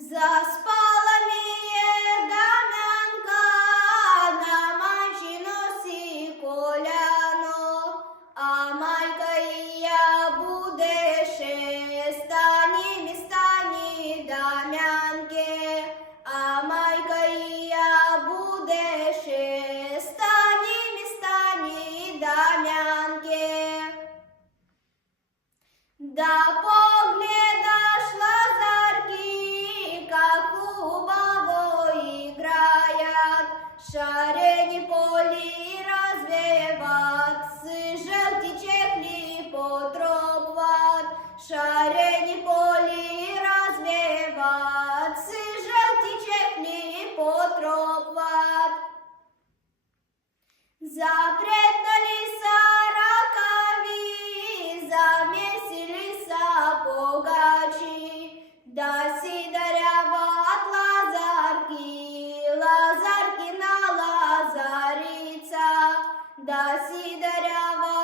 Заспала міє дамянка на майчі носі коляно, а майка я буде ще стані містані дамянки, а майка я буде ще стані містані дамянки. Да играют, шарени поли развеват, с желти шарені полі шарени поли развеват, с желти ദാസിതരാവാ